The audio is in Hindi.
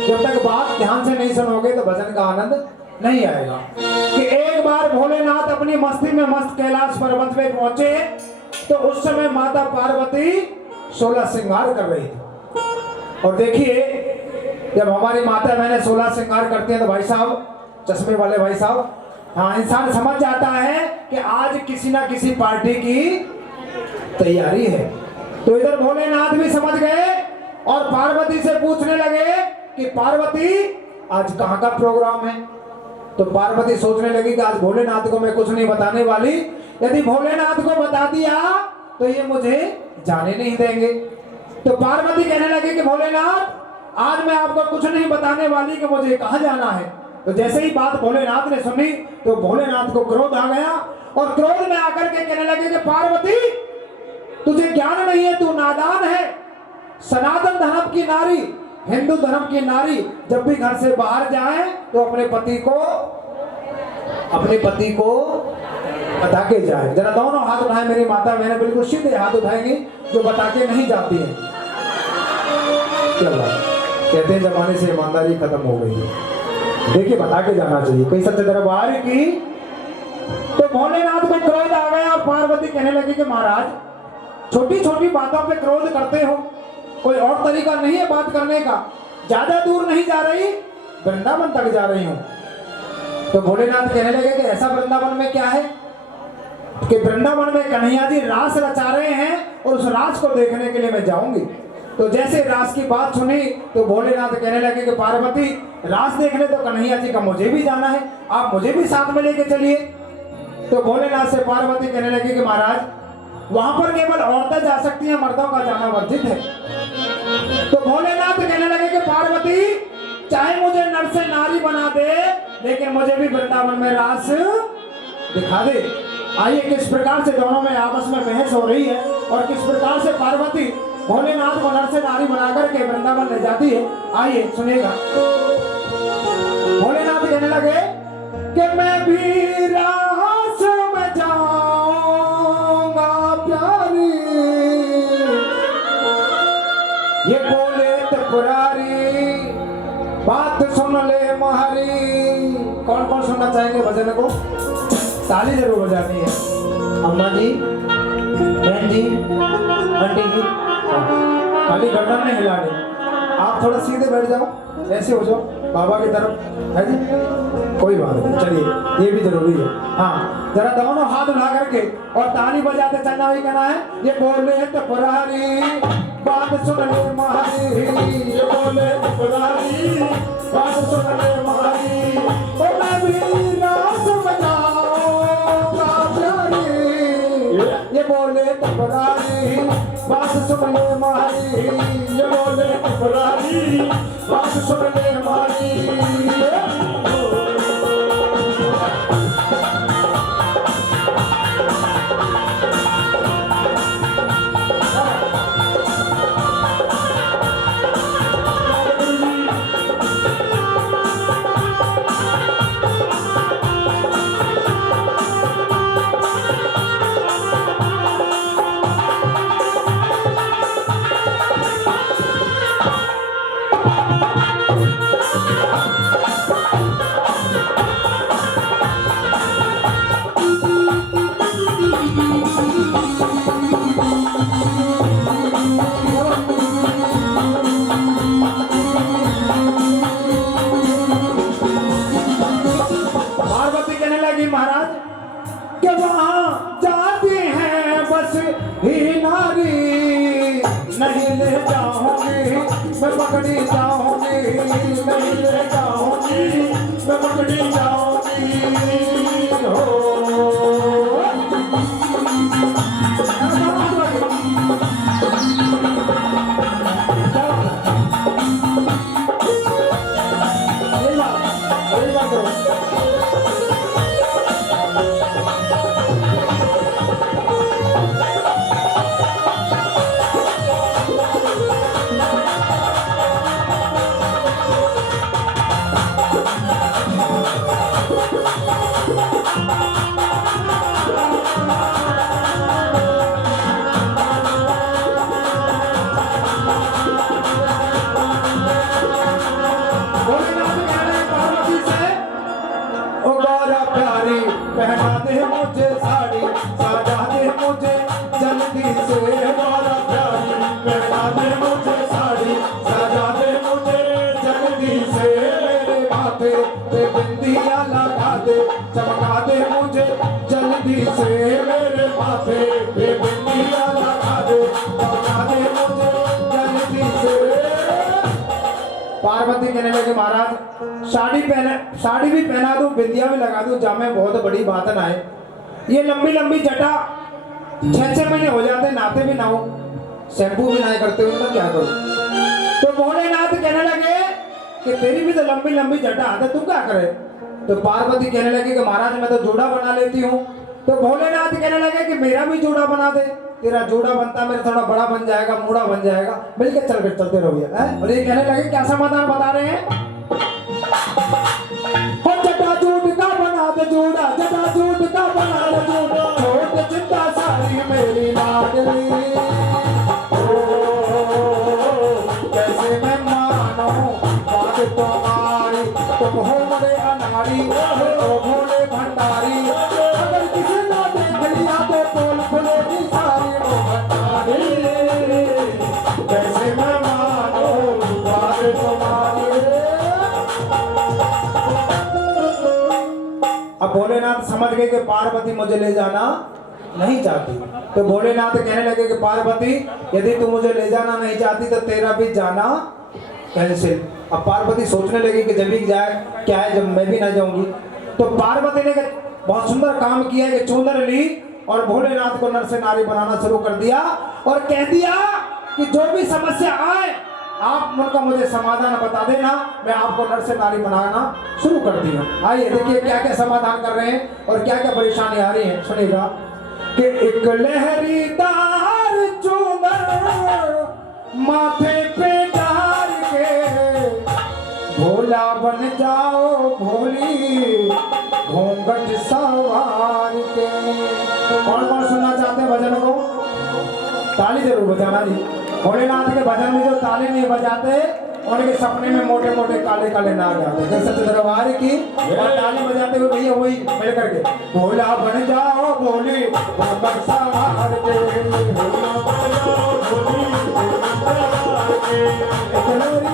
जब तक बात ध्यान से नहीं सुनोगे तो भजन का आनंद नहीं आएगा। कि एक बार भोलेनाथ अपनी मस्ती में मस्त कैलाश पर्वत पे पहुंचे तो उस समय माता पार्वती 16 श्रृंगार कर रही थी। और देखिए जब हमारी माता मैंने 16 श्रृंगार करते हैं तो भाई साहब, चश्मे वाले भाई साहब, हाँ, इंसान समझ जाता है कि आज किसी ना किसी पार्टी की तैयारी है। तो इधर भोलेनाथ भी समझ गए और पार्वती से पूछने लगे कि पार्वती आज कहाँ का प्रोग्राम है। तो पार्वती सोचने लगी कि आज भोलेनाथ को मैं कुछ नहीं बताने वाली, यदि भोलेनाथ को बता दिया तो ये मुझे जाने नहीं देंगे। तो पार्वती कहने लगी कि भोलेनाथ आज मैं आपको कुछ नहीं बताने वाली कि मुझे कहाँ जाना है। तो जैसे ही बात भोलेनाथ ने सुनी तो भोलेनाथ को क्रोध आ गया और क्रोध में आकर के कहने लगे कि पार्वती तुझे ज्ञान नहीं है, तू नादान है। सनातन धर्म की नारी, हिंदू धर्म की नारी जब भी घर से बाहर जाए तो अपने पति को बता के जाए। जरा दोनों हाथ उठाए मेरी माता, मैंने बिल्कुल सीधे हाथ उठाएंगी जो बता के नहीं जाती है। क्या बात, कहते हैं जमाने से ईमानदारी खत्म हो गई है। देखिए बता के जाना चाहिए कोई सच्चे दरबार की। तो भोलेनाथ को क्रोध आ गया और पार्वती कहने लगी कि महाराज छोटी छोटी बातों पे क्रोध करते हो, कोई और तरीका नहीं है बात करने का। ज्यादा दूर नहीं जा रही, वृंदावन तक जा रही हूं। तो भोलेनाथ कहने लगे कि ऐसा वृंदावन में क्या है कि वृंदावन में कन्हैया जी रास रचा रहे हैं और उस रास को देखने के लिए मैं जाऊंगी। तो जैसे रास की बात सुनी तो भोलेनाथ कहने लगे कि पार्वती रास देखने तो कन्हैया जी का मुझे भी जाना है, आप मुझे भी साथ में लेके चलिए। तो भोलेनाथ से पार्वती कहने लगी कि महाराज वहां पर केवल औरतें जा सकती हैं, मर्दों का जाना वर्जित है। तो भोलेनाथ कहने लगे कि पार्वती चाहे मुझे नर से नारी बना दे लेकिन मुझे भी वृंदावन में रास दिखा दे। आइए किस प्रकार से दोनों में आपस में बहस हो रही है और किस प्रकार से पार्वती भोलेनाथ को नर से नारी बनाकर के वृंदावन ले जाती है, आइए सुनिएगा। भोलेनाथ कहने लगे कि मैं भी रास में जाऊंगा प्यारी, ये बोले त्रिपुरारी बात सुन ले महारी। कौन कौन सुनना चाहेंगे भजन को? ताली जरूर बजानी है। अम्मा जी, बहन जी, आंटी जी, खाली गर्दन नहीं हिलानी। आप थोड़ा सीधे बैठ जाओ, ऐसे हो जाओ बाबा की तरफ, है जी? कोई बात नहीं, चलिए ये भी जरूरी है। हाँ, जरा दोनों हाथ उठा करके और ताली बजाते चलना ही कहना है। ये बोले तो पुरारी बात सुन ले महारी, ये बोले तो पुरारी बात सुन ले महारी, ओ मैं भी रास बजाऊंगा प्यारी, ये बोले तो पुरारी बात सुन ले महारी, ये बोले तो पुरारी बात सुन ले महारी। मैं पकड़ी जाऊंगी, नहीं ले जाऊंगी, मैं पकड़ी जाऊंगी हो। भोलेनाथ कहने लगे पार्वती से, ओ गौरा प्यारी पहना दे मुझे साड़ी, सजा दे मुझे जल्दी से, गौरा प्यारी पहना दे मुझे साड़ी, सजा दे मुझे जल्दी से, मेरे माथे पे बिंदिया लगा दे, चमका दे मुझे जल्दी से, मेरे माथे पे बिंदिया लगा दे, चमका दे मुझे जल्दी से। पार्वती कहने लगे महाराज साड़ी भी पहना दूं, बिंदिया भी लगा दूं, जामे बहुत बड़ी बात ना है। ये लंबी लंबी जटा 6-6 महीने हो जाते नहाते भी ना हो, शैम्पू भी ना करते हुए, तो क्या करूं? तो भोलेनाथ कहने लगे कि तेरी भी तो लंबी लंबी जटा है, तुम क्या करे? तो पार्वती कहने लगी कि महाराज मैं तो जोड़ा बना लेती हूँ। तो भोलेनाथ कहने लगे कि मेरा भी जोड़ा बना दे, तेरा जोड़ा बनता मेरा थोड़ा बड़ा बन जाएगा, मूड़ा बन जाएगा, मिलकर चलते रहोगे। और ये कहने लगे क्या समाधान बता रहे हैं? जटा जूट का बना दे जोड़ा, जटा जूट का बना दे जोड़ा, छोट चिंता सारी मेरी लाडली, कैसे मैं मानो बात तुम्हारी, तुम हो बड़े अनाड़ी, ओ भोले भंडारी, अगर किसी ने देख लिया तो पोल खुलेगी सारी, ओ भंडारी, कैसे मैं मानो बात तुम्हारी। अब भोलेनाथ समझ गए कि पार्वती मुझे ले जाना नहीं चाहती, तो भोलेनाथ कहने लगे कि पार्वती यदि तू मुझे ले जाना नहीं चाहती तो तेरा भी जाना कैंसिल। अब पार्वती सोचने लगी कि जब भी जाए क्या है, जब मैं भी ना जाऊंगी। तो पार्वती ने बहुत सुंदर काम किया कि चूंदर ली और भोलेनाथ को नर से नारी बनाना शुरू कर दिया और कह दिया कि जो भी समस्या आए आप उनका मुझे समाधान बता देना, मैं आपको नर से नारी बनाना शुरू कर दी हूँ। आइए देखिए क्या क्या समाधान कर रहे हैं और क्या क्या परेशानी आ रही है, सुनिएगा। कि एक लहरीदार चूनर माथे पे डाल के, भोला बन जाओ भोली घूंघट सवार के। कौन कौन सुनना चाहते हैं भजन को? ताली जरूर बजाना जी। भोलेनाथ के भजन में जो ताली नहीं बजाते उनके सपने में मोटे मोटे काले काले नाग आते हैं। सच दरबार की और ताली बजाते हुए भैया वही मिल करके, भोला बन जाओ भोली घूंघट सवार के, भोला बन जाओ भोली घूंघट सवार के।